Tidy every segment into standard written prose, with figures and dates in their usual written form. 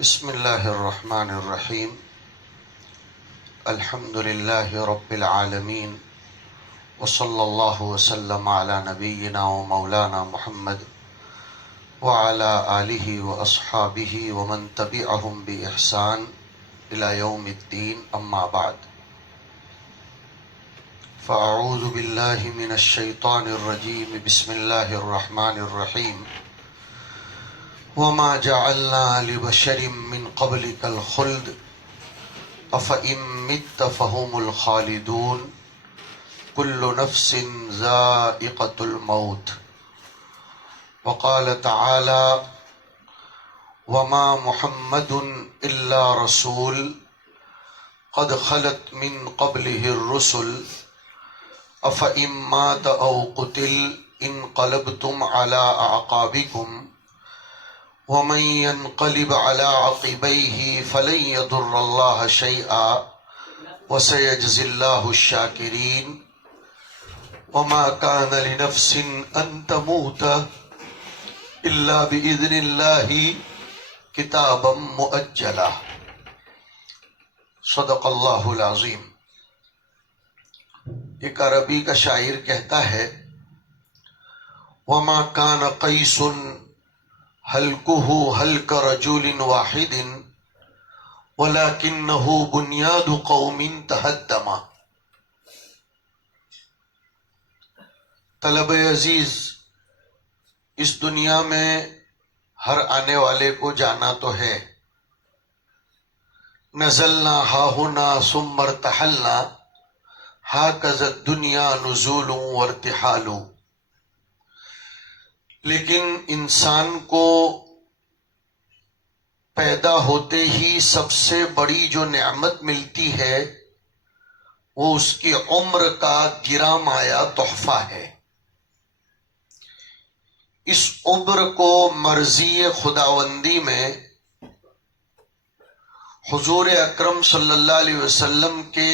بسم اللہ الرحمن الرحیم الحمد للہ رب العالمین وصلی اللہ وسلم علی نبینا و مولانا محمد وعلی آلہ واصحابہ ومن تبعہم بإحسان الی یوم الدین اما بعد فاعوذ باللہ من الشیطان الرجیم بسم اللہ الرحمن الرحیم وما جعلنا لبشر من قبلك الخلد افإن مت فهم الخالدون كل نفس ذائقة الموت وقال تعالى وما محمد إلا رسول قد خلت من قبله الرسل افإن مات أو قتل انقلبتم على أعقابكم ومن ينقلب على عقبيه فلن يضر الله شيئا وسيجزي الله الشاكرين وما كان لنفس أن تموت إلا بإذن الله كتابا مؤجلا صدق اللہ العظیم۔ ایک عربی کا شاعر کہتا ہے وما كان قيس حلقه حلق رجل واحد ولكنه بنياد قوم تهدم۔ طلب عزیز، اس دنیا میں ہر آنے والے کو جانا تو ہے۔ نزلنا ہاہنا ثم ارتحلنا ہاکذا الدنیا نزول وارتحال۔ لیکن انسان کو پیدا ہوتے ہی سب سے بڑی جو نعمت ملتی ہے وہ اس کی عمر کا گرا مایا تحفہ ہے۔ اس عمر کو مرضی خداوندی میں حضور اکرم صلی اللہ علیہ وسلم کے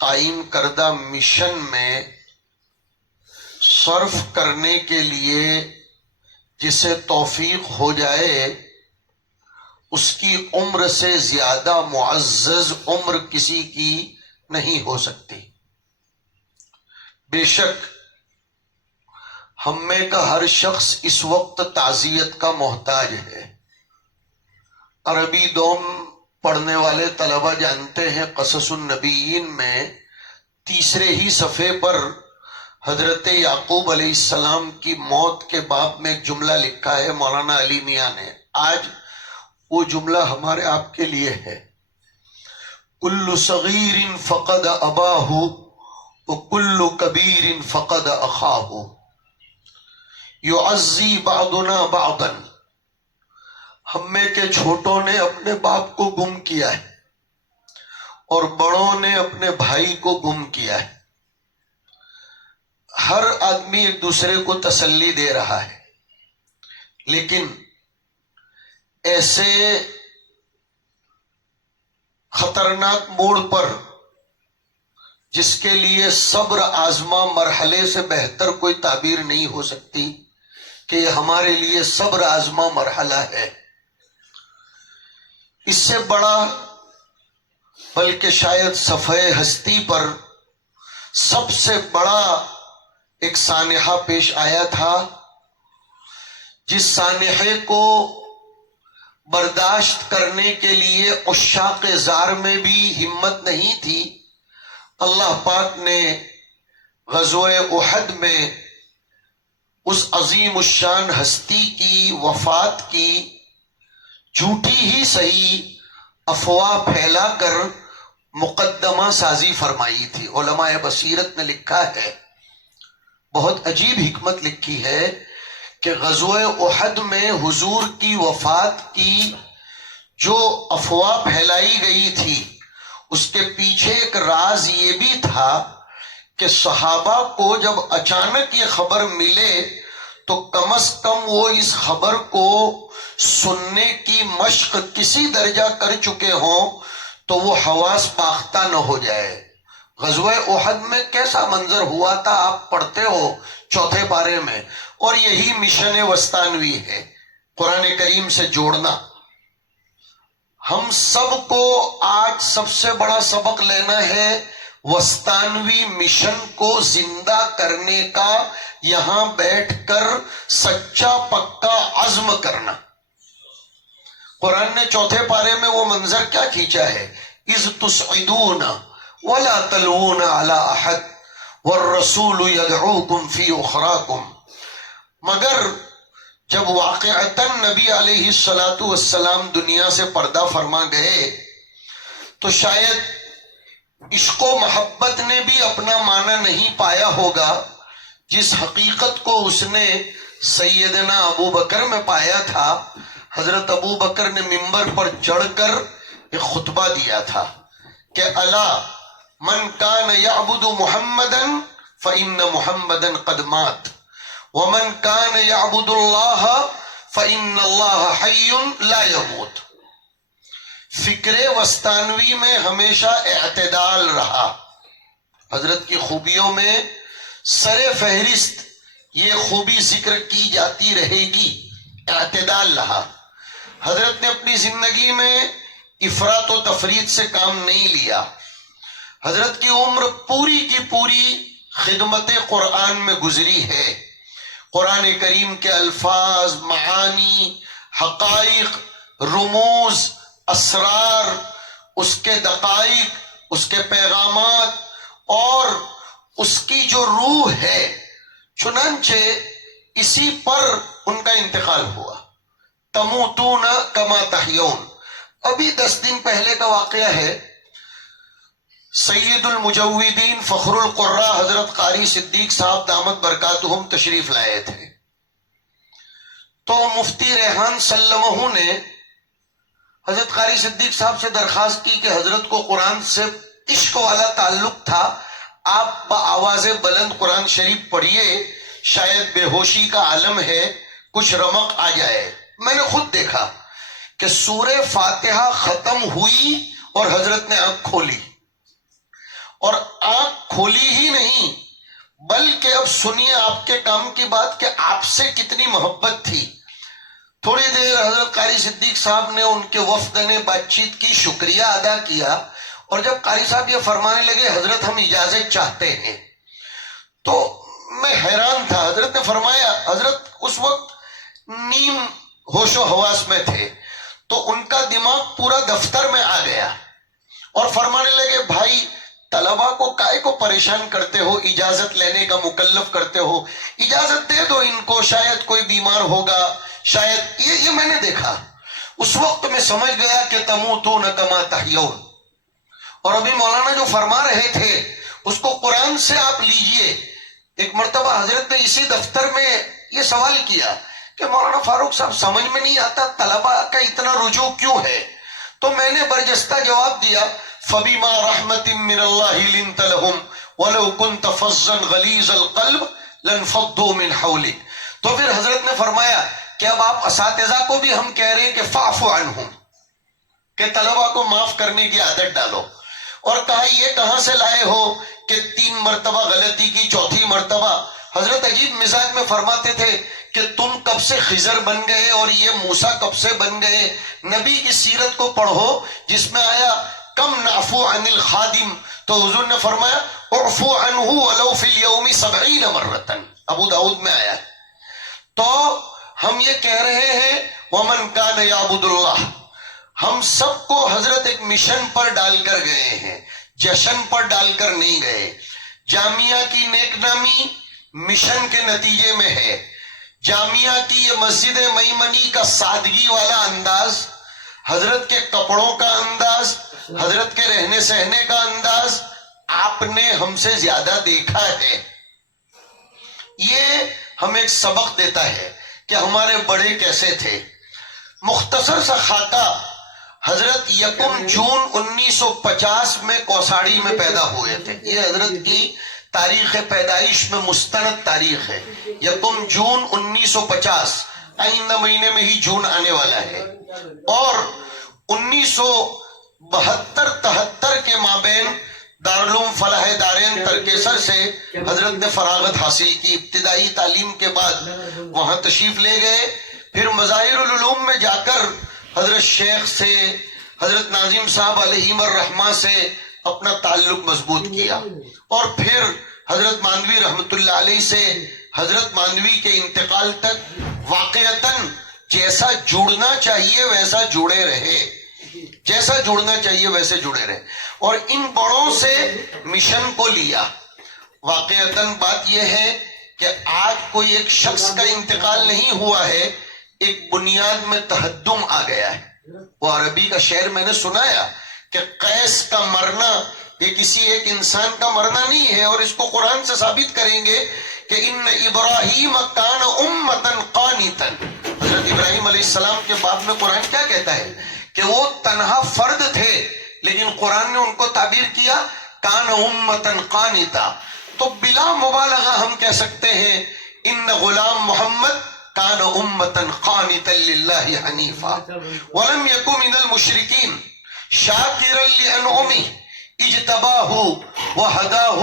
قائم کردہ مشن میں صرف کرنے کے لیے جسے توفیق ہو جائے اس کی عمر سے زیادہ معزز عمر کسی کی نہیں ہو سکتی۔ بے شک ہم میں کا ہر شخص اس وقت تعزیت کا محتاج ہے۔ عربی دوم پڑھنے والے طلبہ جانتے ہیں قصص النبیین میں تیسرے ہی صفحے پر حضرت یعقوب علیہ السلام کی موت کے باب میں ایک جملہ لکھا ہے مولانا علی میاں نے۔ آج وہ جملہ ہمارے آپ کے لیے ہے۔ کل صغیر فقد اباہ وکل کبیر فقد اخاہ یعزی بعضنا بعضا۔ ہم میں کے چھوٹوں نے اپنے باپ کو گم کیا ہے اور بڑوں نے اپنے بھائی کو گم کیا ہے۔ ہر آدمی ایک دوسرے کو تسلی دے رہا ہے، لیکن ایسے خطرناک موڑ پر جس کے لیے صبر آزما مرحلے سے بہتر کوئی تعبیر نہیں ہو سکتی کہ یہ ہمارے لیے صبر آزما مرحلہ ہے۔ اس سے بڑا بلکہ شاید صفحے ہستی پر سب سے بڑا ایک سانحہ پیش آیا تھا، جس سانحے کو برداشت کرنے کے لیے عشاق زار میں بھی ہمت نہیں تھی۔ اللہ پاک نے غزوہ احد میں اس عظیم الشان ہستی کی وفات کی جھوٹی ہی صحیح افواہ پھیلا کر مقدمہ سازی فرمائی تھی۔ علماء بصیرت نے لکھا ہے، بہت عجیب حکمت لکھی ہے کہ غزوہ احد میں حضور کی وفات کی جو افواہ پھیلائی گئی تھی اس کے پیچھے ایک راز یہ بھی تھا کہ صحابہ کو جب اچانک یہ خبر ملے تو کم از کم وہ اس خبر کو سننے کی مشق کسی درجہ کر چکے ہوں تو وہ حواس باختہ نہ ہو جائے۔ غزوہ احد میں کیسا منظر ہوا تھا آپ پڑھتے ہو چوتھے پارے میں، اور یہی مشن وسطانوی ہے، قرآن کریم سے جوڑنا۔ ہم سب کو آج سب سے بڑا سبق لینا ہے وسطانوی مشن کو زندہ کرنے کا، یہاں بیٹھ کر سچا پکا عزم کرنا۔ قرآن نے چوتھے پارے میں وہ منظر کیا کھینچا ہے، اذ تسعدون ولا تلوون علی احد والرسول یدعوکم فی اخراکم۔ مگر جب واقعتاً نبی علیہ السلام دنیا سے پردہ فرما گئے تو شاید عشق و محبت نے بھی اپنا معنی نہیں پایا ہوگا جس حقیقت کو اس نے سیدنا ابو بکر میں پایا تھا۔ حضرت ابو بکر نے ممبر پر چڑھ کر ایک خطبہ دیا تھا کہ الا من کان یعبد محمدا فإن محمدا قد مات ومن کان یعبد اللہ فإن اللہ حی لا یموت۔ فکر وسطانوی میں ہمیشہ اعتدال رہا۔ حضرت کی خوبیوں میں سر فہرست یہ خوبی ذکر کی جاتی رہے گی، اعتدال رہا۔ حضرت نے اپنی زندگی میں افراط و تفریط سے کام نہیں لیا۔ حضرت کی عمر پوری کی پوری خدمت قرآن میں گزری ہے۔ قرآن کریم کے الفاظ، معانی، حقائق، رموز، اسرار، اس کے دقائق، اس کے پیغامات اور اس کی جو روح ہے، چنانچہ اسی پر ان کا انتقال ہوا۔ تموتون کما تحیون۔ ابھی 10 دن پہلے کا واقعہ ہے، سید المجودین فخر القراء حضرت قاری صدیق صاحب دامت برکاتہم تشریف لائے تھے، تو مفتی ریحان سلمہ نے حضرت قاری صدیق صاحب سے درخواست کی کہ حضرت کو قرآن سے عشق والا تعلق تھا، آپ بآواز بلند قرآن شریف پڑھیے، شاید بے ہوشی کا عالم ہے، کچھ رمق آ جائے۔ میں نے خود دیکھا کہ سورہ فاتحہ ختم ہوئی اور حضرت نے آنکھ کھولی، اور آنکھ کھولی ہی نہیں بلکہ اب سنیے آپ کے کام کی بات کہ آپ سے کتنی محبت تھی۔ تھوڑی دیر حضرت قاری صدیق صاحب نے ان کے وفد نے بات چیت کی، شکریہ ادا کیا، اور جب قاری صاحب یہ فرمانے لگے حضرت ہم اجازت چاہتے ہیں، تو میں حیران تھا۔ حضرت نے فرمایا، حضرت اس وقت نیم ہوش و حواس میں تھے، تو ان کا دماغ پورا دفتر میں آ گیا اور فرمانے لگے بھائی طلبہ کو کائے کو پریشان کرتے ہو، اجازت لینے کا مکلف کرتے ہو، اجازت دے دو ان کو، شاید کوئی بیمار ہوگا، شاید یہ میں نے دیکھا۔ اس وقت میں سمجھ گیا کہ تموتون کما تحیون۔ اور ابھی مولانا جو فرما رہے تھے اس کو قرآن سے آپ لیجئے۔ ایک مرتبہ حضرت نے اسی دفتر میں یہ سوال کیا کہ مولانا فاروق صاحب سمجھ میں نہیں آتا طلبہ کا اتنا رجوع کیوں ہے، تو میں نے برجستہ جواب دیا فَبِمَا رَحْمَةٍ مِّنَ اللَّهِ لِنْتَ لَهُمْ وَلَوْ كُنْتَ فَظًّا غَلِيظَ الْقَلْبِ لَانفَضُّوا مِنْ حَوْلِكَ۔ تو پھر حضرت نے فرمایا کہ اب آپ اساتذہ کو بھی ہم کہہ رہے ہیں کہ فَاعْفُ عَنْهُمْ، کہ طلبہ کو معاف کرنے کی عادت ڈالو۔ اور کہا یہ کہاں سے لائے ہو کہ 3 مرتبہ غلطی کی، 4تھی مرتبہ؟ حضرت عجیب مزاج میں فرماتے تھے کہ تم کب سے خضر بن گئے اور یہ موسیٰ کب سے بن گئے؟ نبی کی سیرت کو پڑھو جس میں آیا کم نعفو عن الخادم، تو حضور نے فرمایا اعفو عنہ ولو فی الیوم 70 مرتن، ابو داؤد میں آیا۔ تو ہم یہ کہہ رہے ہیں ومن کان یعبد اللہ، ہم سب کو حضرت ایک مشن پر ڈال کر گئے ہیں، جشن پر ڈال کر نہیں گئے۔ جامعہ کی نیک نامی مشن کے نتیجے میں ہے۔ جامعہ کی یہ مسجد میمنی کا سادگی والا انداز، حضرت کے کپڑوں کا انداز، حضرت کے رہنے سہنے کا انداز آپ نے ہم سے زیادہ دیکھا ہے۔ یہ ہمیں ایک سبق دیتا ہے کہ ہمارے بڑے کیسے تھے۔ مختصر سا خاکہ، حضرت 1 جون 1950 میں کوساڑی میں پیدا ہوئے تھے۔ یہ حضرت کی تاریخ پیدائش میں مستند تاریخ ہے، 1 جون 1950، آئندہ مہینے میں ہی جون آنے والا ہے۔ اور 1972-73 کے مابین دارالعلوم فلاح دارین ترکیسر سے حضرت نے فراغت حاصل کی۔ ابتدائی تعلیم کے بعد وہاں تشریف لے گئے، پھر مظاہر العلوم میں جا کر حضرت شیخ سے حضرت ناظم صاحب علیہ الرحمہ سے اپنا تعلق مضبوط کیا، اور پھر حضرت ماندوی رحمت اللہ علیہ سے حضرت ماندوی کے انتقال تک واقعتاً جیسا جڑنا چاہیے ویسا جڑے رہے، جیسا جڑنا چاہیے ویسے جڑے رہے، اور ان بڑوں سے مشن کو لیا۔ واقعتاً بات یہ ہے کہ آج کوئی ایک شخص کا انتقال نہیں ہوا ہے، ایک بنیاد میں تہدم آ گیا ہے۔ وہ عربی کا شعر میں نے سنایا کہ قیس کا مرنا یہ کسی ایک انسان کا مرنا نہیں ہے، اور اس کو قرآن سے ثابت کریں گے کہ ان ابراہیم کان امتن قانتن، حضرت ابراہیم علیہ السلام کے باب میں قرآن کیا کہتا ہے کہ وہ تنہا فرد تھے، لیکن قرآن نے ان کو تعبیر کیا کان امتن قانتا۔ تو بلا مبالغہ ہم کہہ سکتے ہیں ان غلام محمد کان امتن قانتا للہ حنیفا ولم یکن من المشرکین شاکرا لانعمہ اجتباہ وہداہ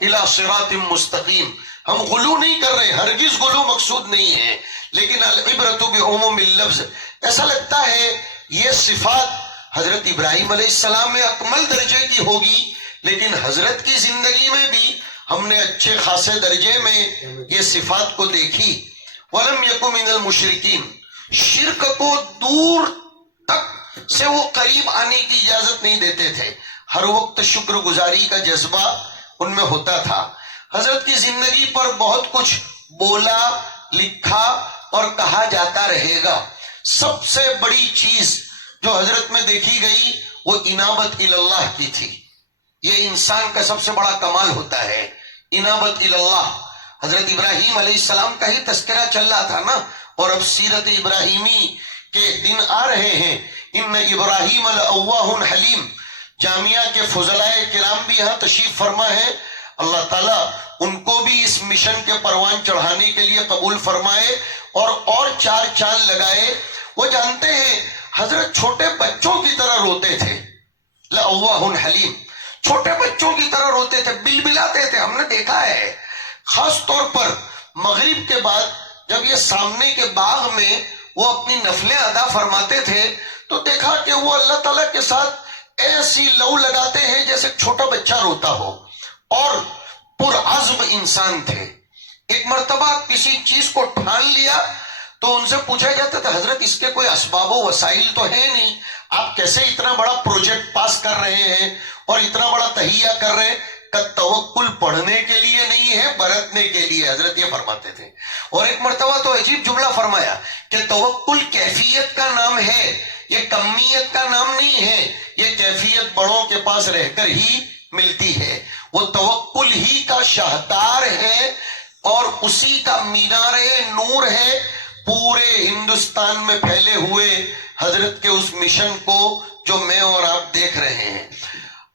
الی صراط مستقیم۔ ہم غلو نہیں کر رہے، ہرگز غلو مقصود نہیں ہے، لیکن العبرۃ بعموم اللفظ۔ ایسا لگتا ہے یہ صفات حضرت ابراہیم علیہ السلام میں اکمل درجے کی ہوگی، لیکن حضرت کی زندگی میں بھی ہم نے اچھے خاصے درجے میں یہ صفات کو دیکھی۔ وَلَمْ يَكُنْ مِنَ الْمُشْرِكِينَ، شرک کو دور تک سے وہ قریب آنے کی اجازت نہیں دیتے تھے، ہر وقت شکر گزاری کا جذبہ ان میں ہوتا تھا۔ حضرت کی زندگی پر بہت کچھ بولا، لکھا اور کہا جاتا رہے گا۔ سب سے بڑی چیز جو حضرت میں دیکھی گئی وہ انابت اللہ کی تھی۔ یہ انسان کا سب سے بڑا کمال ہوتا ہے، انابت اللہ۔ حضرت ابراہیم علیہ السلام کا ہی تذکرہ چل رہا تھا نا، اور اب سیرت ابراہیمی کے دن آ رہے ہیں۔ ان ابراہیم لأواہ حلیم، جامعہ کے فضلاء کرام بھی یہاں تشریف فرما ہے، اللہ تعالیٰ ان کو بھی اس مشن کے پروان چڑھانے کے لیے قبول فرمائے اور چار چاند لگائے۔ وہ جانتے ہیں حضرت چھوٹے بچوں کی طرح روتے تھے، لأواہ حلیم، چھوٹے بچوں کی طرح روتے تھے، بلبلاتے تھے، ہم نے دیکھا ہے۔ خاص طور پر مغرب کے بعد جب یہ سامنے کے باغ میں وہ اپنی نفلیں ادا فرماتے تھے تو دیکھا کہ وہ اللہ تعالیٰ کے ساتھ ایسی لو لگاتے ہیں جیسے چھوٹا بچہ روتا ہو، اور پرعزم انسان تھے۔ ایک مرتبہ کسی چیز کو ٹھان لیا تو ان سے پوچھا جاتا تھا حضرت اس کے کوئی اسباب و وسائل تو ہے نہیں، آپ کیسے اتنا بڑا پروجیکٹ پاس کر رہے ہیں اور اتنا بڑا تہیہ کر رہے ہیں؟ کہ توکل پڑھنے کے لیے نہیں ہے، برتنے کے لیے، حضرت یہ فرماتے تھے۔ اور ایک مرتبہ تو عجیب جملہ فرمایا کہ توکل کیفیت کا نام ہے، یہ کمیت کا نام نہیں ہے، یہ کیفیت بڑوں کے پاس رہ کر ہی ملتی ہے۔ وہ توکل ہی کا شاہکار ہے اور اسی کا مینار نور ہے پورے ہندوستان میں پھیلے ہوئے حضرت کے اس مشن کو جو میں اور آپ دیکھ رہے ہیں۔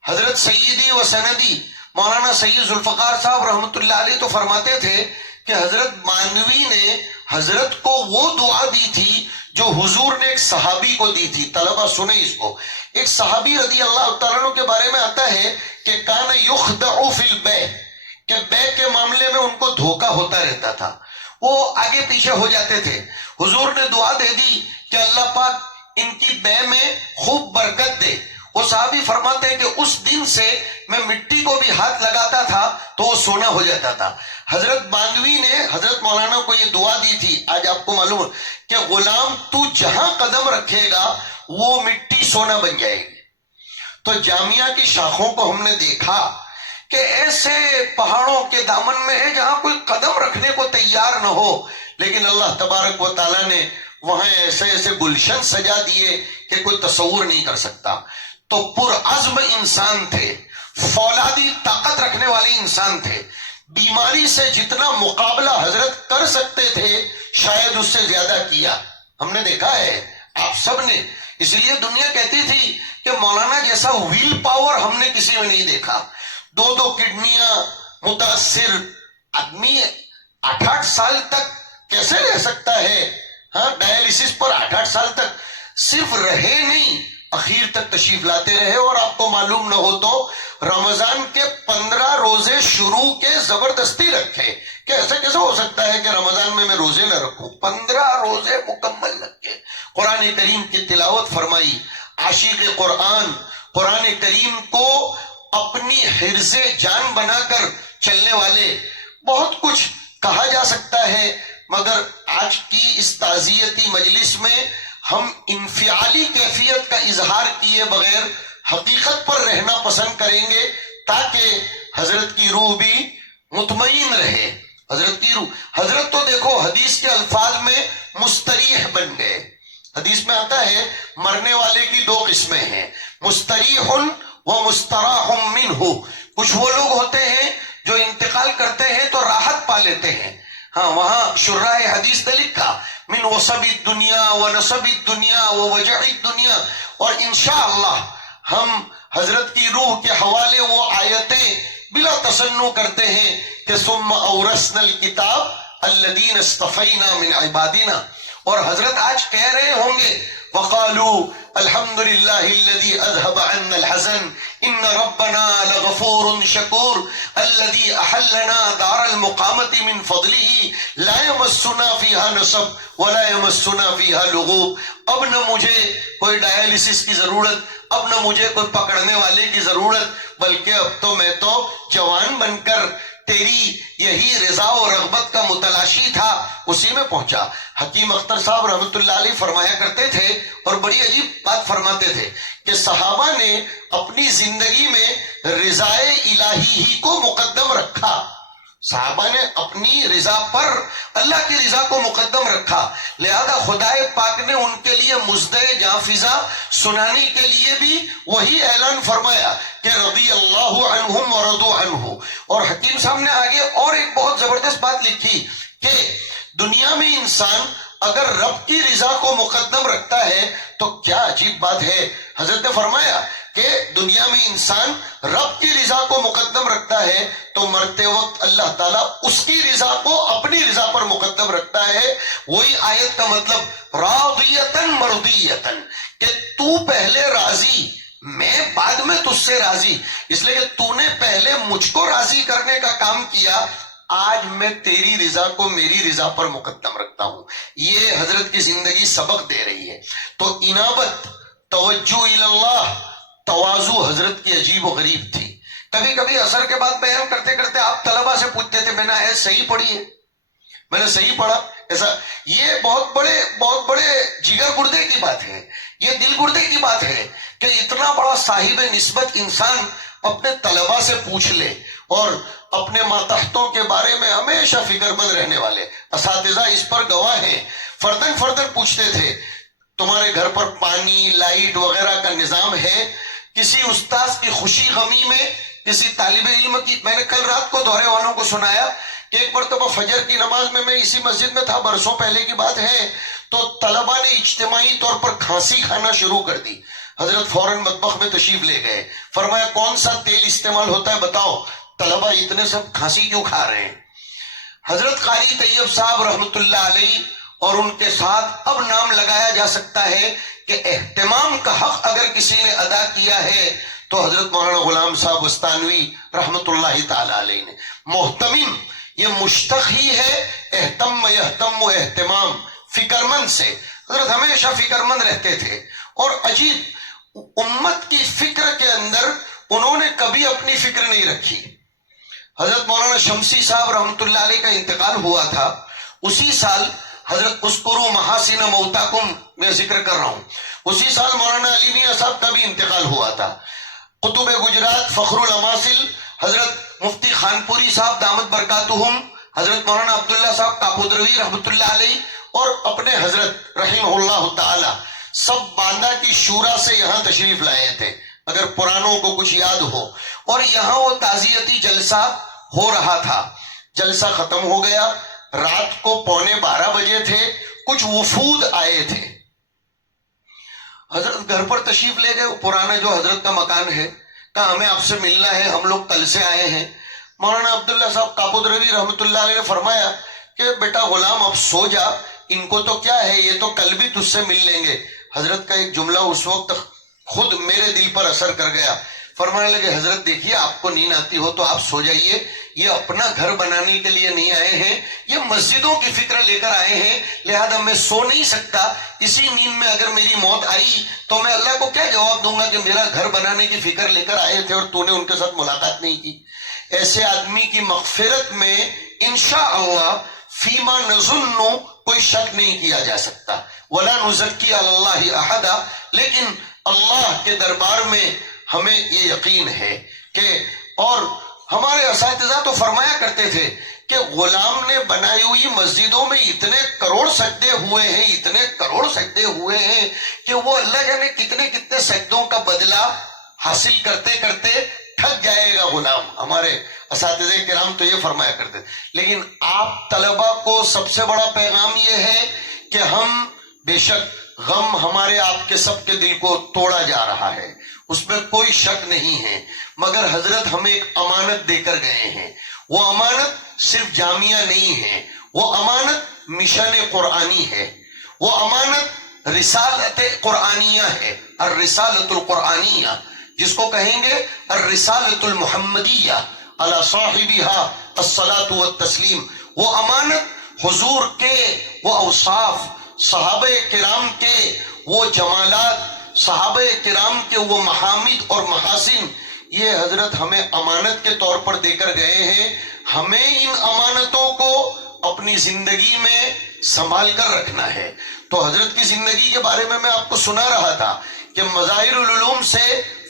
حضرت سیدی و سندی مولانا سید ذوالفقار صاحب رحمت اللہ علیہ تو فرماتے تھے کہ حضرت ماندوی نے حضرت کو وہ دعا دی تھی جو حضور نے ایک صحابی کو دی تھی۔ طلبہ سنیں اس کو، ایک صحابی رضی اللہ تعالیٰ عنہ کے بارے میں آتا ہے کہ کان یخدع فی البیع، کہ بیع کے معاملے میں ان کو دھوکہ ہوتا رہتا تھا، وہ آگے پیچھے ہو جاتے تھے۔ حضور نے دعا دے دی کہ اللہ پاک ان کی بیع میں خوب برکت دے۔ وہ صحابی فرماتے ہیں کہ اس دن سے میں مٹی کو بھی ہاتھ لگاتا تھا تو وہ سونا ہو جاتا تھا۔ حضرت باندوی نے حضرت مولانا کو یہ دعا دی تھی، آج آپ کو معلوم ہے کہ غلام تو جہاں قدم رکھے گا وہ مٹی سونا بن جائے گی۔ تو جامعہ کی شاخوں کو ہم نے دیکھا کہ ایسے پہاڑوں کے دامن میں ہے جہاں کوئی قدم رکھنے کو تیار نہ ہو، لیکن اللہ تبارک و تعالیٰ نے وہاں ایسے ایسے گلشن سجا دیے کہ کوئی تصور نہیں کر سکتا۔ تو پرعزم انسان تھے، فولادی طاقت رکھنے والے انسان تھے، بیماری سے جتنا مقابلہ حضرت کر سکتے تھے شاید اس سے زیادہ کیا، ہم نے دیکھا ہے آپ سب نے۔ اس لیے دنیا کہتی تھی کہ مولانا جیسا ویل پاور ہم نے کسی میں نہیں دیکھا۔ دو کڈنیاں متاثر آدمی 8 سال تک کیسے رہ سکتا ہے؟ ہاں، ڈائلیسس پر 8 سال تک صرف رہے نہیں، اخیر تک تشریف لاتے رہے۔ اور آپ کو معلوم نہ ہو تو رمضان کے 15 روزے شروع کے زبردستی رکھے، کہ ایسا کیسے ہو سکتا ہے کہ رمضان میں روزے نہ رکھوں؟ 15 روزے مکمل رکھے، قرآن کریم کی تلاوت فرمائی، عاشق قرآن قرآن کریم کو اپنی حرز جان بنا کر چلنے والے، بہت کچھ کہا جا سکتا ہے، مگر آج کی اس تعزیتی مجلس میں ہم انفعالی کیفیت کا اظہار کیے بغیر حقیقت پر رہنا پسند کریں گے، تاکہ حضرت کی روح بھی مطمئن رہے۔ حضرت کی روح، حضرت تو دیکھو حدیث کے الفاظ میں مستریح بن گئے۔ حدیث میں آتا ہے مرنے والے کی دو قسمیں ہیں، مستریح و مستراح منہ۔ کچھ وہ لوگ ہوتے ہیں جو انتقال کرتے ہیں تو راحت پا لیتے ہیں، ہاں وہاں شراح حدیث نے لکھا من وصب الدنیا و نصب الدنیا و وجع الدنیا، اور انشاءاللہ ہم حضرت کی روح کے حوالے وہ آیتیں بلا تصنع کرتے ہیں کہ ثم اورثنا الکتاب الذین اصطفینا من عبادنا، اور حضرت آج کہہ رہے ہوں گے وقالوا الحمد للہ الذی اذهب عنا الحزن ان ربنا لغفور شکور الذی احلنا دار المقامت من فضله لا یمسنا فیہا نصب ولا یمسنا فیہا لغوب۔ اب نہ مجھے کوئی ڈائیلسس کی ضرورت، اب نہ مجھے کوئی پکڑنے والے کی ضرورت، بلکہ اب تو میں تو جوان بن کر تیری یہی رضا و رغبت کا متلاشی تھا، اسی میں پہنچا۔ حکیم اختر صاحب رحمۃ اللہ علیہ فرمایا کرتے تھے، اور بڑی عجیب بات فرماتے تھے کہ صحابہ نے اپنی زندگی میں رضائے الہی ہی کو مقدم رکھا، صحابہ نے اپنی رضا پر اللہ کی رضا کو مقدم رکھا، لہذا خدا پاک نے ان کے لیے مزدہ جاں فضا سنانے کے لیے بھی وہی اعلان فرمایا کہ رضی اللہ عنہم ورضوا عنہ۔ اور حکیم صاحب نے آگے اور ایک بہت زبردست بات لکھی کہ دنیا میں انسان اگر رب کی رضا کو مقدم رکھتا ہے تو کیا عجیب بات ہے۔ حضرت نے فرمایا کہ دنیا میں انسان رب کی رضا کو مقدم رکھتا ہے تو مرتے وقت اللہ تعالیٰ اس کی رضا کو اپنی رضا پر مقدم رکھتا ہے۔ وہی آیت کا مطلب راضیتاً مرضیتاً، کہ تو پہلے راضی میں بعد میں تجھ سے راضی، اس لیے کہ تو نے پہلے مجھ کو راضی کرنے کا کام کیا، آج میں تیری رضا کو میری رضا پر مقدم رکھتا ہوں۔ یہ حضرت کی زندگی سبق دے رہی ہے۔ تو انابت، توجہ اللہ، تواضع حضرت کی عجیب و غریب تھی۔ کبھی کبھی عصر کے بعد بیان کرتے کرتے آپ طلبہ سے پوچھتے تھے میں نے آیت صحیح پڑھی ہے، میں نے صحیح پڑھا ایسا؟ یہ بہت بڑے جگر گردے کی بات ہے، یہ دل گردے کی بات ہے کہ اتنا بڑا صاحب نسبت انسان اپنے طلبہ سے پوچھ لے، اور اپنے ماتحتوں کے بارے میں ہمیشہ فکر مند رہنے والے اساتذہ اس پر گواہ ہیں، فردن پوچھتے تھے تمہارے گھر پر پانی لائٹ وغیرہ کا نظام ہے؟ کسی استاذ کی خوشی غمی میں، کسی طالب علم کی، میں نے کل رات کو دورے والوں کو سنایا کہ ایک مرتبہ فجر کی نماز میں اسی مسجد میں تھا، برسوں پہلے کی بات ہے، تو طلبہ نے اجتماعی طور پر کھانسی کھانا شروع کر دی۔ حضرت فوراً مطبخ میں تشریف لے گئے، فرمایا کون سا تیل استعمال ہوتا ہے بتاؤ، طلبہ اتنے سب کھانسی کیوں کھا رہے ہیں؟ حضرت قاری طیب صاحب رحمۃ اللہ علیہ اور ان کے ساتھ اب نام لگایا جا سکتا ہے کہ اہتمام کا حق اگر کسی نے ادا کیا ہے تو حضرت مولانا غلام صاحب وستانوی رحمۃ اللہ تعالی علیہ نے۔ محتمم یہ مشتق ہی ہے، اہتم یہتم و اہتمام، فکر مند سے، حضرت ہمیشہ فکر مند رہتے تھے، اور عجیب امت کی فکر کے اندر انہوں نے کبھی اپنی فکر نہیں رکھی۔ حضرت مولانا شمسی صاحب رحمۃ اللہ علیہ کا انتقال ہوا تھا، اسی سال حضرت اذکروا محاسن موتاکم میں ذکر کر رہا ہوں، اسی سال مولانا علی میاں صاحب کا بھی انتقال ہوا تھا۔ قطب گجرات فخر الاماثل حضرت مفتی خانپوری صاحب دامت برکاتہم، حضرت مولانا عبداللہ صاحب کاپودروی رحمۃ اللہ علیہ، اور اپنے حضرت رحمہ اللہ تعالی سب باندہ کی شورا سے یہاں تشریف لائے تھے، اگر پرانوں کو کچھ یاد ہو، اور یہاں وہ تعزیتی جلسہ ہو رہا تھا۔ جلسہ ختم ہو گیا، رات کو 11:15 بجے تھے، کچھ وفود آئے تھے، حضرت گھر پر تشریف لے گئے، وہ پرانا جو حضرت کا مکان ہے، کہا ہمیں آپ سے ملنا ہے، ہم لوگ کل سے آئے ہیں۔ مولانا عبداللہ صاحب کاپودروی رحمۃ اللہ علیہ نے فرمایا کہ بیٹا غلام اب سو جا، ان کو تو کیا ہے، یہ تو کل بھی تجھ سے مل لیں گے۔ حضرت کا ایک جملہ اس وقت خود میرے دل پر اثر کر گیا، فرمانے لگے حضرت دیکھیے آپ کو نیند آتی ہو تو آپ سو جائیے، یہ اپنا گھر بنانے کے لیے نہیں آئے ہیں، یہ مسجدوں کی فکر لے کر آئے ہیں، لہذا میں سو نہیں سکتا، اسی نیند میں اگر میری موت آئی تو میں اللہ کو کیا جواب دوں گا کہ میرا گھر بنانے کی فکر لے کر آئے تھے اور تو نے ان کے ساتھ ملاقات نہیں کی۔ ایسے آدمی کی مغفرت میں انشاءاللہ فیما نظن کوئی شک نہیں کیا جا سکتا، ولا نزکی علی اللہ احدا، لیکن اللہ کے دربار میں ہمیں یہ یقین ہے کہ، اور ہمارے اساتذہ تو فرمایا کرتے تھے کہ غلام نے بنائی ہوئی مسجدوں میں اتنے کروڑ سجدے ہوئے ہیں، اتنے کروڑ سجدے ہوئے ہیں کہ وہ اللہ جانے کتنے کتنے سجدوں کا بدلہ حاصل کرتے کرتے تھک جائے گا غلام۔ ہمارے اساتذہ کرام تو یہ فرمایا کرتے تھے۔ لیکن آپ طلبہ کو سب سے بڑا پیغام یہ ہے کہ ہم بے شک غم ہمارے آپ کے سب کے دل کو توڑا جا رہا ہے، اس میں کوئی شک نہیں ہے، مگر حضرت ہمیں ایک امانت دے کر گئے ہیں۔ وہ امانت صرف جامعہ نہیں ہے، وہ امانت مشن قرآنی ہے، وہ امانت رسالت قرآنیہ ہے، الرسالت القرآنیہ، جس کو کہیں گے الرسالت المحمدیہ علی صاحبہا الصلاۃ والتسلیم۔ وہ امانت حضور کے وہ اوصاف، صحابہ کرام کے وہ جمالات، صحابہ کرام کے وہ محامد اور محاسن، یہ حضرت ہمیں امانت کے طور پر دے کر گئے ہیں۔ ہمیں ان امانتوں کو اپنی زندگی میں سنبھال کر رکھنا ہے۔ تو حضرت کی زندگی کے بارے میں آپ کو سنا رہا تھا کہ مظاہر العلوم سے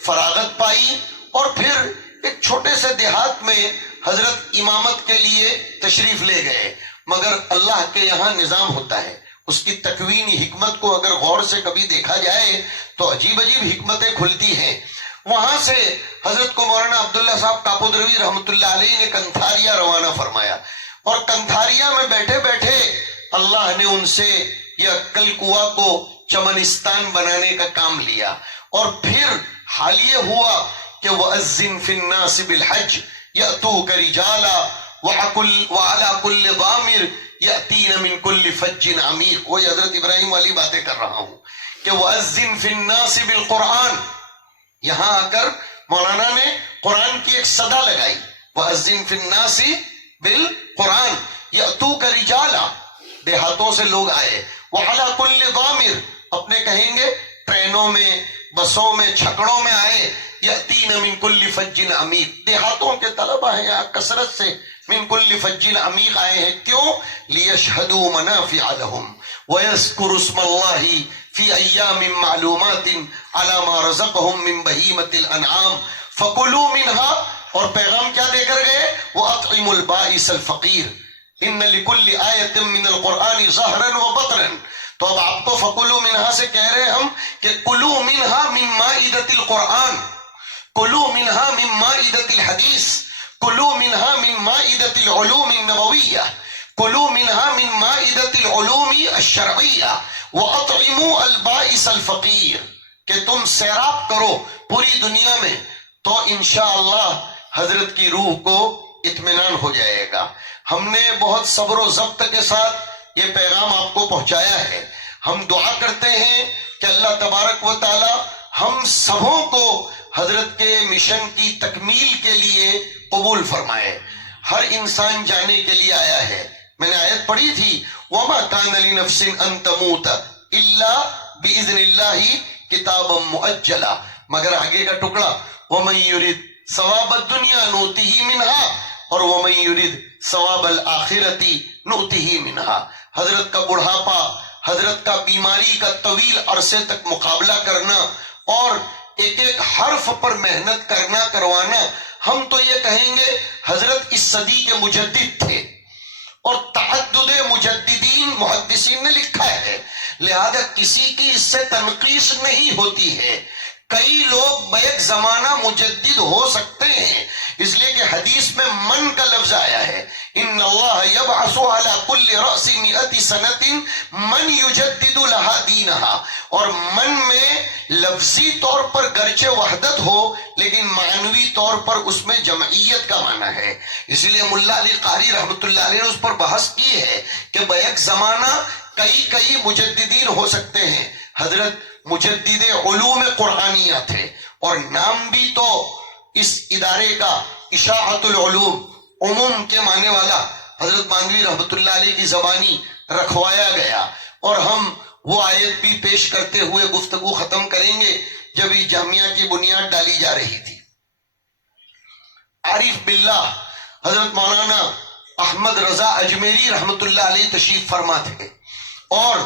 فراغت پائی اور پھر ایک چھوٹے سے دیہات میں حضرت امامت کے لیے تشریف لے گئے، مگر اللہ کے یہاں نظام ہوتا ہے، اس کی تکوینی حکمت کو اگر غور سے کبھی دیکھا جائے تو عجیب عجیب حکمتیں کھلتی ہیں۔ وہاں سے حضرت کو مولانا عبداللہ صاحب کاپودروی رحمۃ اللہ علیہ نے کنتھاریہ روانہ فرمایا، اور کنتھاریہ میں بیٹھے بیٹھے اللہ نے ان سے یہ کل کنواں کو چمنستان بنانے کا کام لیا، اور پھر حال یہ ہوا کہ وَأَذِّن فِي النَّاسِ بِالْحَجِّ يَأْتُوكَ رِجَالًا وَعَلَى كُلِّ ضَامِرٍ يَأْتِينَ مِن كُلِّ فَجٍّ عَمِيقٍ۔ وہی حضرت ابراہیم والی باتیں کر رہا ہوں کہ وَأَذِّن فِي النَّاسِ بِالْقُرْآنِ، یہاں آ کر مولانا نے قرآن کی ایک صدا لگائی، وَأَذِّن فِي النَّاسِ بِالْقُرْآنِ يَأْتُوكَ رِجَالًا، دیہاتوں سے لوگ آئے، وَعَلَى كُلِّ ضَامِرٍ، اپنے کہیں گے ٹرینوں میں، بسوں میں، چھکڑوں میں آئے، یأتین من کل فج عمیق، دیہاتوں کے طلبہ ہیں یہاں کثرت سے، من کل فج عمیق آئے ہیں، کیوں؟ لیشہدوا منافع لہم ویذکروا اسم اللہ فی ایام معلومات علی ما رزقہم من بہیمۃ الانعام فکلوا منہا، اور پیغام کیا دے کر گئے؟ وَأَطْعِمُوا الْبَائِسَ الْفَقِيرَ ان لکل آیت من القرآن ظہرا وبطنا۔ تو اب آپ کو فکلوا منہا سے کہہ رہے ہم کہ کلوا منہا من مائدۃ القرآن، کلوا منہا من مائدۃ الحدیث، کلوا منہا من مائدۃ العلوم النبویہ، کلوا منہا من مائدۃ العلوم الشرعیہ، وَأَطْعِمُوا الْبَائِسَ الْفَقِيرَ، کہ تم سیراب کرو پوری دنیا میں تو انشاءاللہ حضرت کی روح کو اطمینان ہو جائے گا۔ ہم نے بہت صبر و ضبط کے ساتھ یہ پیغام آپ کو پہنچایا ہے۔ ہم دعا کرتے ہیں کہ اللہ تبارک و تعالی ہم سبوں کو حضرت کے مشن کی تکمیل کے لیے قبول فرمائے۔ ہر انسان جانے کے لیے آیا ہے، میں نے آیت پڑھی تھی وَمَا كَانَ لِنَفْسٍ أَن تَمُوتَ إِلَّا بِإِذْنِ اللَّهِ كِتَابًا مُؤَجَّلًا، مگر آگے کا ٹکڑا وَمَن يُرِدْ ثواب الدنیا نؤتہ منہا اور وَمَن يُرِدْ ثواب الآخرتی نؤتہ منہا۔ حضرت کا بڑھاپا، حضرت کا بیماری کا طویل عرصے تک مقابلہ کرنا اور ایک ایک حرف پر محنت کرنا کروانا، ہم تو یہ کہیں گے حضرت اس صدی کے مجدد تھے، اور تعدد مجددین محدثین نے لکھا ہے، لہذا کسی کی اس سے تنقیص نہیں ہوتی ہے۔ کئی لوگ بیک زمانہ مجدد ہو سکتے ہیں، اس لیے کہ حدیث میں من کا لفظ آیا ہے، ان اللہ یبعث علی کل رأس مئۃ سنۃ من یجدد لہا دینہا، اور من میں لفظی طور پر گرچہ وحدت ہو لیکن معنوی طور پر اس میں جمعیت کا معنی ہے۔ اس لیے ملا علی قاری رحمۃ اللہ علیہ نے اس پر بحث کی ہے کہ بیک زمانہ کئی مجددین ہو سکتے ہیں۔ حضرت مجدد علوم قرآنیہ تھے، اور نام بھی تو اس ادارے کا اشاعت العلوم، عموم کے معنی والا، حضرت مانگوی رحمت اللہ علیہ کی زبانی رکھوایا گیا۔ اور ہم وہ آیت بھی پیش کرتے ہوئے گفتگو ختم کریں گے جب اس جامعہ کی بنیاد ڈالی جا رہی تھی۔ عارف باللہ حضرت مولانا احمد رضا اجمیری رحمت اللہ علیہ تشریف فرما تھے، اور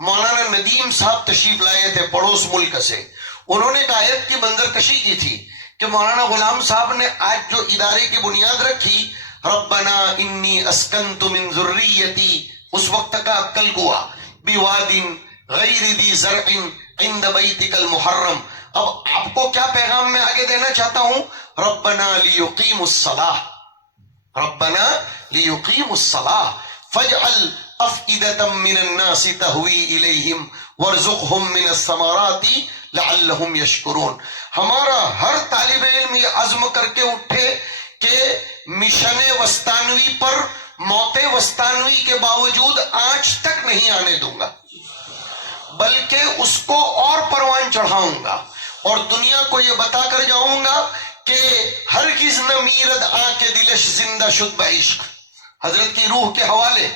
مولانا ندیم صاحب تشریف لائے تھے پڑوس ملک سے۔ انہوں نے ایک آیت کی منظر کشی کی تھی کہ مولانا غلام صاحب نے آج جو ادارے کی بنیاد رکھی، ربنا انی اسکنت من ذریتی، اس وقت کا کل گوا بواد غیر ذی زرع عند بیتک المحرم۔ اب آپ کو کیا پیغام میں آگے دینا چاہتا ہوں؟ ربنا لیقیموا الصلاۃ، ربنا لیقیموا الصلاۃ فاجعل افئدۃ من الناس تہوی الیہم وارزقہم من الثمرات لعلہم یشکرون۔ ہمارا ہر طالب علم یہ عزم کر کے اٹھے کہ مشن وسطانوی پر موت وسطانوی کے باوجود آنچ تک نہیں آنے دوں گا، بلکہ اس کو اور پروان چڑھاؤں گا، اور دنیا کو یہ بتا کر جاؤں گا کہ ہرگز نہ میرد آ کے دلش زندہ شد بعشق، حضرت کی روح کے حوالے،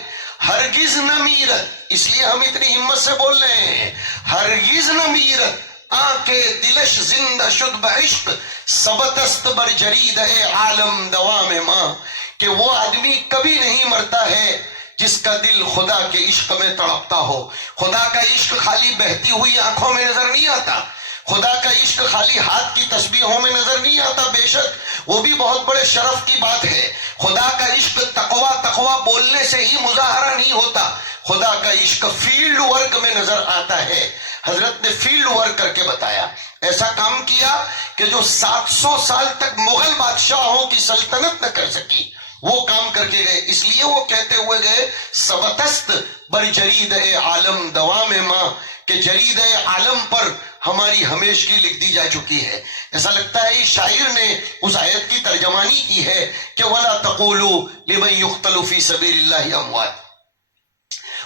ہرگز نہ میرد، اس لیے ہم اتنی ہمت سے بول رہے ہیں، ہرگز نہ میرد آ کے دلش زندہ شد بعشق، ثبتست بر جرید عالم دوام ماں، کہ وہ آدمی کبھی نہیں مرتا ہے جس کا دل خدا کے عشق میں تڑپتا ہو۔ خدا کا عشق خالی بہتی ہوئی آنکھوں میں نظر نہیں آتا، خدا کا عشق خالی ہاتھ کی تسبیحوں میں نظر نہیں آتا، بے شک وہ بھی بہت بڑے شرف کی بات ہے۔ خدا کا عشق تقوی بولنے سے ہی مظاہرہ نہیں ہوتا، خدا کا عشق فیلڈ ورک میں نظر آتا ہے۔ حضرت نے فیلڈ ورک کر کے بتایا، ایسا کام کیا کہ جو 700 سال تک مغل بادشاہوں کی سلطنت نہ کر سکی، وہ کام کر کے گئے۔ اس لیے وہ کہتے ہوئے گئے ثبتست بر جرید عالم دوام ماں، کہ جرید عالم پر ہماری ہمیشگی لکھ دی جا چکی ہے۔ ایسا لگتا ہے شاعر نے اس آیت کی ترجمانی کی ہے کہ وَلَا تَقُولُوا لِمَنْ يُقْتَلُ فِي سَبِيلِ اللَّهِ أَمْوَاتٌ۔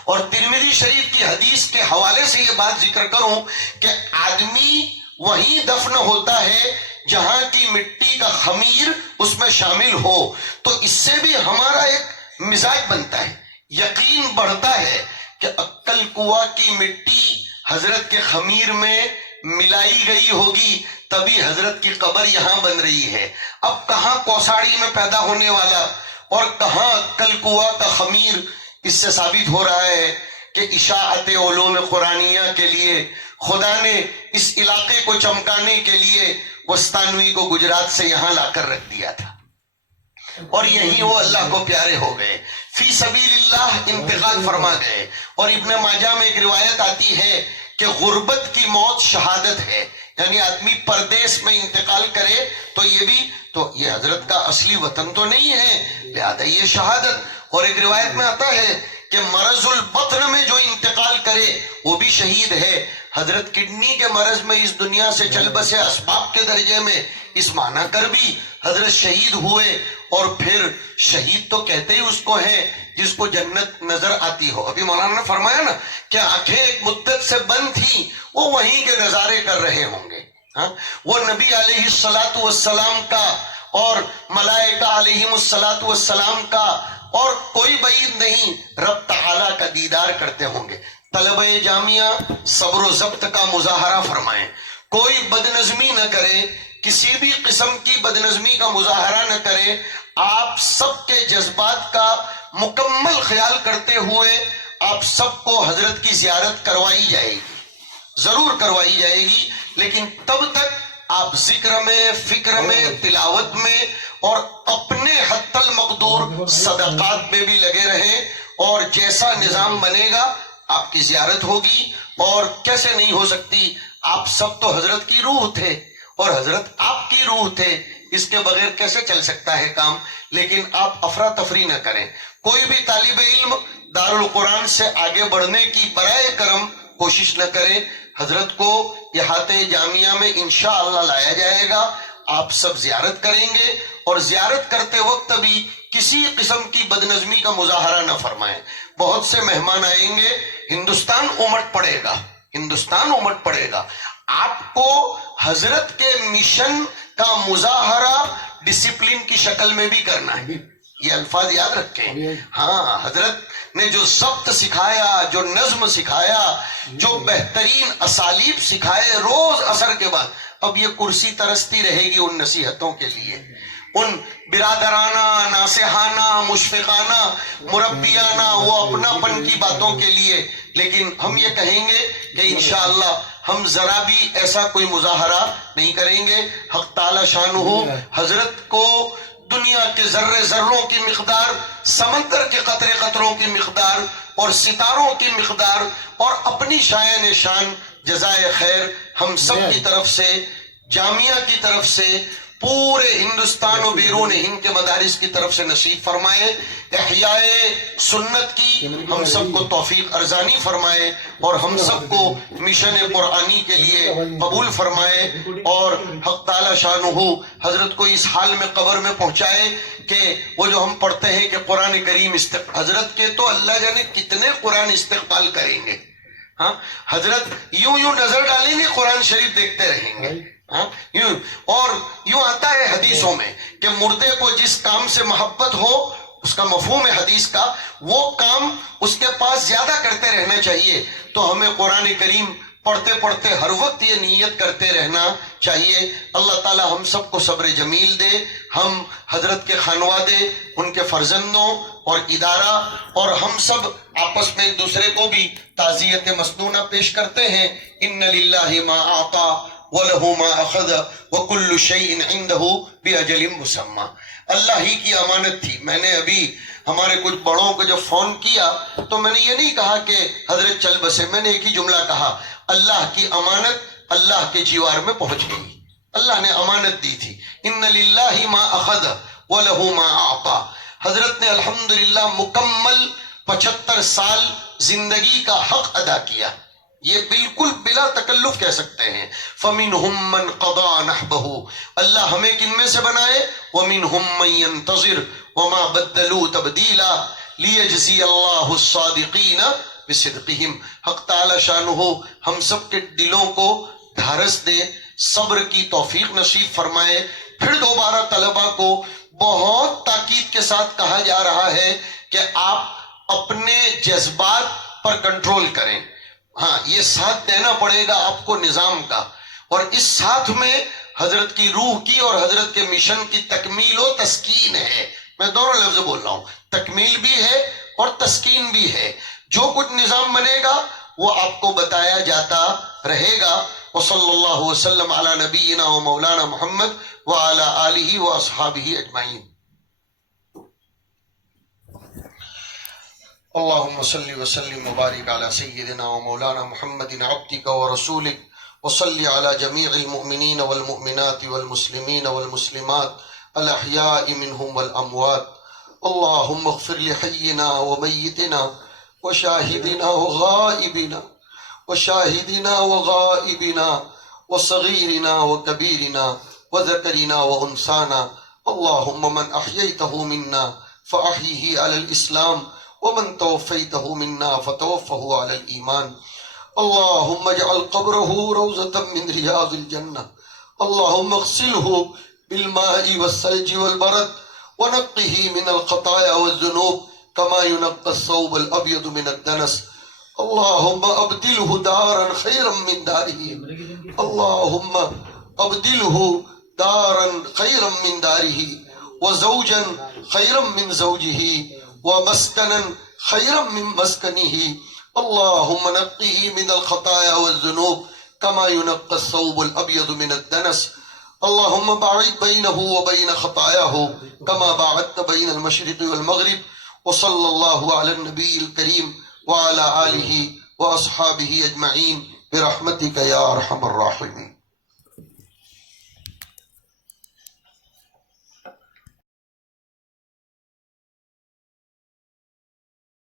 اور ترمذی شریف کی حدیث کے حوالے سے یہ بات ذکر کروں کہ آدمی وہیں دفن ہوتا ہے جہاں کی مٹی کا خمیر اس میں شامل ہو، تو اس سے بھی ہمارا ایک مزاج بنتا ہے، یقین بڑھتا ہے کہ عقل کنواں کی مٹی حضرت کے خمیر میں ملائی گئی ہوگی، تبھی حضرت کی قبر یہاں بن رہی ہے۔ اب کہاں کوساڑی میں پیدا ہونے والا اور کہاں عقل کنواں کا خمیر، اس سے ثابت ہو رہا ہے کہ اشاعت علوم قرآنیہ کے لیے خدا نے اس علاقے کو چمکانے کے لیے وسطانوی کو گجرات سے یہاں لا کر رکھ دیا تھا، اور یہی وہ اللہ کو پیارے ہو گئے، فی سبیل اللہ انتقال فرما گئے۔ اور ابن ماجہ میں ایک روایت آتی ہے کہ غربت کی موت شہادت ہے، یعنی آدمی پردیس میں انتقال کرے تو یہ حضرت کا اصلی وطن تو نہیں ہے، لہذا یہ شہادت۔ اور ایک روایت میں آتا ہے کہ مرض البطن میں جو انتقال کرے وہ بھی شہید ہے۔ حضرت کڈنی کے مرض میں اس دنیا سے چل بسے اسباب کے درجے میں، اس معنی کر بھی حضرت شہید ہوئے، اور پھر شہید تو کہتے ہی اس کو ہیں جس کو جنت نظر آتی ہو۔ ابھی مولانا نے فرمایا نا کہ آنکھیں ایک مدت سے بند تھیں، وہ وہیں کے نظارے کر رہے ہوں گے۔ وہ نبی علیہ الصلاۃ والسلام کا اور ملائکہ علیہم الصلاۃ والسلام کا اور کوئی بعید نہیں رب تعالیٰ کا دیدار کرتے ہوں گے۔ طلبہ جامعہ صبر و ضبط کا مظاہرہ فرمائیں، کوئی بدنظمی نہ کرے، کسی بھی قسم کی بدنظمی کا مظاہرہ نہ کرے، آپ سب کے جذبات کا مکمل خیال کرتے ہوئے آپ سب کو حضرت کی زیارت کروائی جائے گی، ضرور کروائی جائے گی، لیکن تب تک آپ ذکر میں، فکر میں، تلاوت میں اور اپنے حد المقدور صدقات میں بھی لگے رہیں، اور جیسا نظام بنے گا آپ کی زیارت ہوگی۔ اور کیسے نہیں ہو سکتی، آپ سب تو حضرت کی روح تھے اور حضرت آپ کی روح تھے، اس کے بغیر کیسے چل سکتا ہے کام؟ لیکن آپ افراتفری نہ کریں، کوئی بھی طالب علم دارالقرآن سے آگے بڑھنے کی برائے کرم کوشش نہ کریں۔ حضرت کو احاطہ جامعہ میں انشاءاللہ لایا جائے گا، آپ سب زیارت کریں گے، اور زیارت کرتے وقت بھی کسی قسم کی بدنظمی کا مظاہرہ نہ فرمائیں۔ بہت سے مہمان آئیں گے، ہندوستان امٹ پڑے گا، ہندوستان امٹ پڑے گا. آپ کو حضرت کے مشن کا مظاہرہ ڈسپلن کی شکل میں بھی کرنا ہے. یہ الفاظ یاد رکھیں. ہاں، حضرت نے جو ضبط سکھایا، جو نظم سکھایا، جو بہترین اسالیب سکھائے روز اثر کے بعد، اب یہ کرسی ترستی رہے گی ان نصیحتوں کے لیے، ان برادرانہ، ناصحانہ، مشفقانہ، مربیانہ، وہ اپنا پن کی باتوں کے لیے. لیکن ہم یہ کہیں گے کہ انشاءاللہ ہم ذرا بھی ایسا کوئی مظاہرہ نہیں کریں گے. حق تعالی شانہ حضرت کو دنیا کے ذرے ذروں کی مقدار، سمندر کے قطرے قطروں کی مقدار، اور ستاروں کی مقدار، اور اپنی شایان شان جزائے خیر ہم سب کی طرف سے، جامعہ کی طرف سے، پورے ہندوستان و بیرون ہند کے مدارس کی طرف سے نصیب فرمائے. احیاء سنت کی ہم سب کو توفیق ارزانی فرمائے، اور ہم سب کو مشن قرآنی کے لیے قبول فرمائے، اور حق تعالی شانہ حضرت کو اس حال میں قبر میں پہنچائے کہ وہ جو ہم پڑھتے ہیں کہ قرآن کریم حضرت کے تو اللہ جانے کتنے قرآن استقبال کریں گے. ہاں، حضرت یوں نظر ڈالیں گے، قرآن شریف دیکھتے رہیں گے. اور یوں آتا ہے حدیثوں میں کہ مردے کو جس کام سے محبت ہو، اس کا مفہوم ہے حدیث کا، وہ کام اس کے پاس زیادہ کرتے رہنا چاہیے. تو ہمیں قرآن کریم پڑھتے پڑھتے ہر وقت یہ نیت کرتے رہنا چاہیے. اللہ تعالی ہم سب کو صبر جمیل دے. ہم حضرت کے خانوادے، ان کے فرزندوں اور ادارہ، اور ہم سب آپس میں ایک دوسرے کو بھی تعزیت مسنونہ پیش کرتے ہیں. ان للہ ما اعطى وَلَهُ مَا أَخَذَ وَكُلُّ شَيْءٍ عِنْدَهُ بِأَجَلٍ مُّسَمًّى. اللہ ہی کی امانت تھی. میں نے ابھی ہمارے کچھ بڑوں کو جب فون کیا تو میں نے یہ نہیں کہا کہ حضرت چل بسے، میں نے ایک ہی جملہ کہا، اللہ کی امانت اللہ کے جیوار میں پہنچ گئی. اللہ نے امانت دی تھی. ان للہ ما اخذ وَلَهُ مَا أَعْطَى. حضرت نے الحمدللہ مکمل 75 سال زندگی کا حق ادا کیا. یہ بالکل بلا تکلف کہہ سکتے ہیں. فَمِنْهُمْ مَنْ قَضَى نَحْبَهُ. اللہ ہمیں کن میں سے بنائے؟ وَمِنْهُمْ مَنْ يَنْتَظِرُ وَمَا بَدَّلُوا تَبْدِيلًا لِيَجْزِيَ اللَّهُ الصَّادِقِينَ بِصِدْقِهِمْ. حق تعالی شانہ ہم سب کے دلوں کو دھارس دے، صبر کی توفیق نصیب فرمائے. پھر دوبارہ طلبہ کو بہت تاکید کے ساتھ کہا جا رہا ہے کہ آپ اپنے جذبات پر کنٹرول کریں. ہاں، یہ ساتھ دینا پڑے گا آپ کو نظام کا، اور اس ساتھ میں حضرت کی روح کی اور حضرت کے مشن کی تکمیل و تسکین ہے. میں دونوں لفظ بول رہا ہوں، تکمیل بھی ہے اور تسکین بھی ہے. جو کچھ نظام بنے گا وہ آپ کو بتایا جاتا رہے گا. وصلی اللہ وسلم علی نبینا و مولانا محمد وعلی آلہ و اصحابہ اجمعین. اللهم صل وسلم وبارك على سيدنا ومولانا محمد عبدك ورسولك، وصل على جميع المؤمنين والمؤمنات والمسلمين والمسلمات الأحياء منهم والأموات. اللهم اغفر لحينا وميتنا وشاهدنا وغائبنا وشاهدنا وغائبنا وصغيرنا وكبيرنا وذكرنا وأنثانا. اللهم من أحييته منا فأحيه على الإسلام، ومن توفيته منا فتوفه على الإيمان. اللهم اجعل قبره روضة من رياض الجنة. اللهم اغسله بالماء والثلج والبرد، ونقه من الخطايا والذنوب كما ينقى الثوب الأبيض من الدنس. اللهم أبدله دارا خيرا من داره. اللهم أبدله دارا خيرا من داره، وزوجا خيرا من زوجه، ومسكنا خيرا من مسكنه. اللهم نقه من الخطايا والذنوب كما ينقى الثوب الأبيض من الدنس. اللهم باعد بينه وبين خطاياه كما باعدت بين المشرق والمغرب. وصلى الله على النبي الكريم وعلى آله وأصحابه أجمعين برحمتك يا أرحم الراحمين.